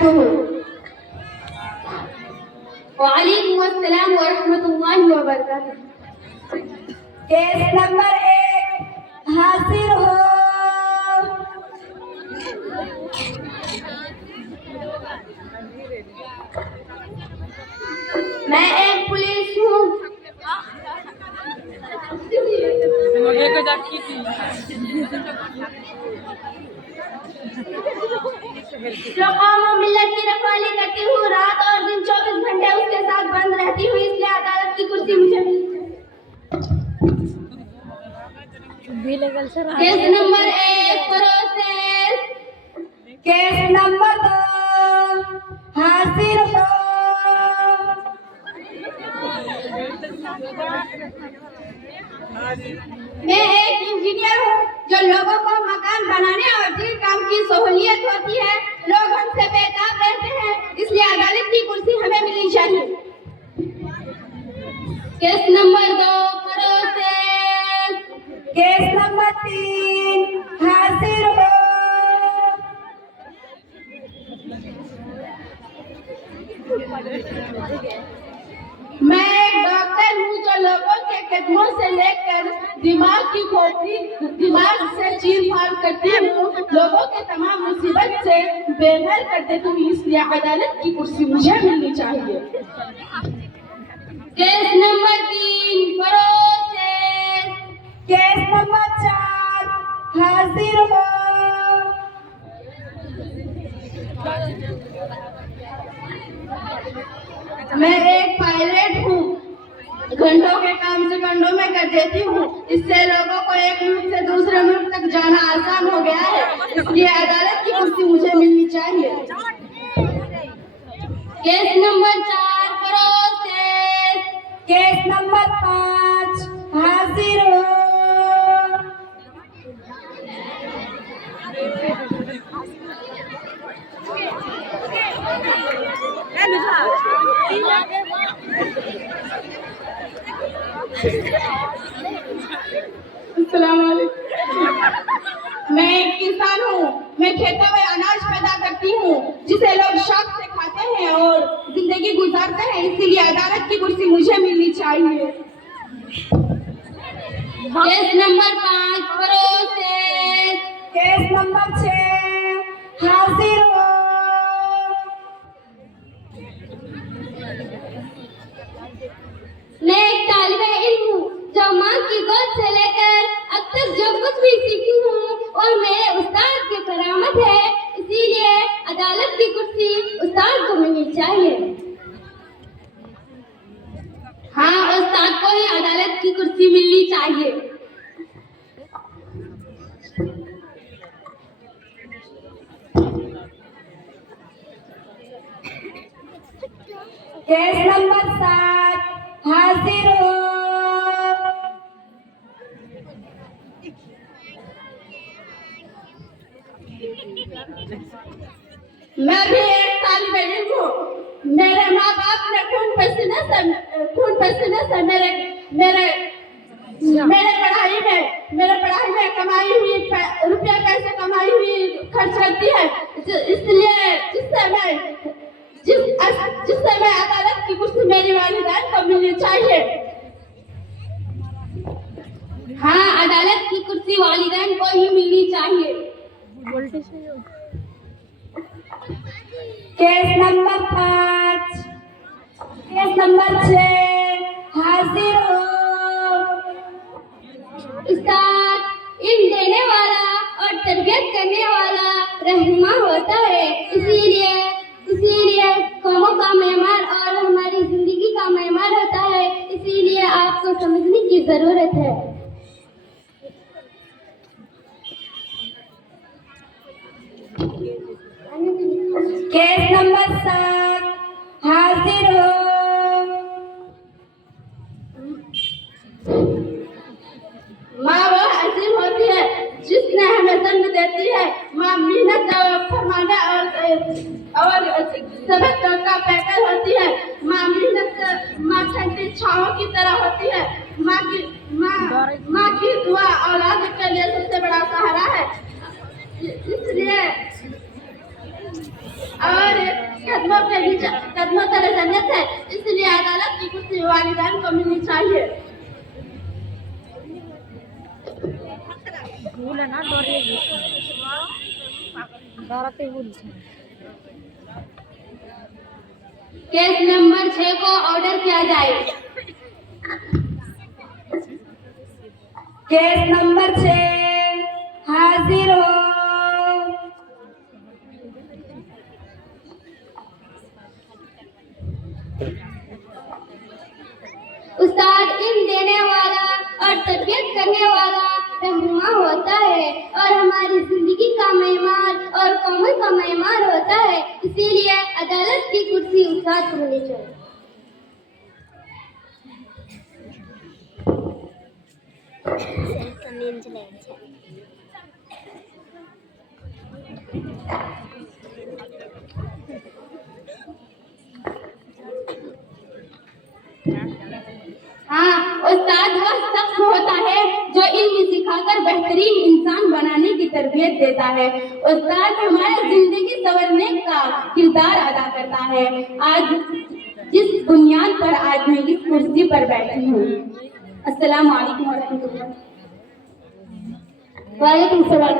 वालेकुम अस्सलाम व रहमतुल्लाहि व बरकातुहू। केस नंबर 1 हाजिर हो। मैं एक पुलिस हूँ। जो कौम और मिल्लत की रखवाली करती हूँ, रात और दिन 24 घंटे उसके साथ बंद रहती हूँ, इसलिए अदालत की कुर्सी मुझे मिली। Case number 1 process. Case number 2 हाजिर हो। मैं एक इंजीनियर हूँ जो लोगों को मकान बनाने और जिन काम की सहूलियत होती है लोग हमसे बेताब रहते हैं, इसलिए अदालत की कुर्सी हमें मिलनी चाहिए। Case number 2 process. Case number 3 हाजिर हो। मैं एक डॉक्टर हूँ जो लोगों के कदमों से लेकर दिमाग की खोपड़ी, दिमाग से चीर-फाड़ करती हूँ, लोगों के तमाम मुसीबत से बेघर कर देती हूँ, इसलिए अदालत की कुर्सी मुझे मिलनी चाहिए। Case number 3 process. Case number 4 हाजिर हो। मैं एक पायलट हूँ, घंटों के काम सेकंडों में कर देती हूँ, इससे लोगों को एक मुल्क से दूसरे मुल्क तक जाना आसान हो गया है, इसलिए अदालत की कुर्सी मुझे मिलनी चाहिए। Case number 4 process. Case number 5 हाजिर हो। मैं एक किसान हूँ, मैं खेतों में अनाज पैदा करती हूँ जिसे लोग शौक से खाते हैं और जिंदगी गुजारते हैं, इसीलिए अदालत की कुर्सी मुझे मिलनी चाहिए। Case number 5 process. Case number 6 हाजिर हो। मैं एक तालिबे इल्म हूँ जो माँ की गोद से लेकर अब तक जो कुछ भी सीखी हूँ और मेरे उस्ताद की करामत है, इसीलिए अदालत की कुर्सी उस्ताद को मिलनी चाहिए। हाँ, उस्ताद को ही अदालत की कुर्सी मिलनी चाहिए। केस नंबर 7 हाजिर हो। मैं भी एक तालिबे इल्म हूँ। मेरे माँ बाप ने खून पसीने से मेरे पढ़ाई में कमाई हुई रुपया पैसे कमाई हुई खर्च करती है, इसलिए जिससे मैं अदालत की कुर्सी मेरी वालिदैन को मिलनी चाहिए। हाँ, अदालत की कुर्सी वालिदैन को ही मिलनी चाहिए। केस नंबर 5 केस नंबर 6 हाजिर हो। उस्ताद इल्म देने वाला और तरबियत करने वाला रहनुमा होता है, इसीलिए कौमों का मेहमान और हमारी जिंदगी का मेहमान होता है, इसीलिए आपको समझने की जरूरत है। केस नंबर 7 हाजिर हो। माँ वो अजीम होती है जिसने हमें जन्म देती है। माँ मेहनत फरमाने और सबक का पैकर होती है। माँ ठंडी छांव की तरह होती है। माँ की दुआ औलाद के लिए सबसे बड़ा सहारा है, इसलिए और कदमों तले जन्नत है, इसलिए अदालत की कुर्सी वालिदैन को मिलनी चाहिए। केस नंबर 6 को ऑर्डर किया जाए। केस नंबर 6 हाजिर हो। उस्ताद इल्म देने वाला और तरबियत करने वाला रहनुमा होता है और हमारी जिंदगी का मेहमान और कौम का मेहमान होता है, इसीलिए अदालत की कुर्सी उस्ताद को मिलनी चाहिए। हाँ, उस्ताद वह शख्स होता है जो इल्म सिखाकर बेहतरीन इंसान बनाने की तरबियत देता है। उस्ताद हमारे जिंदगी संवरने का किरदार अदा करता है। आज जिस बुनियाद पर आज मैं इस कुर्सी पर बैठी हूँ। अस्सलाम वालेकुम वरहमतुल्लाह। वालेकुम सलाम।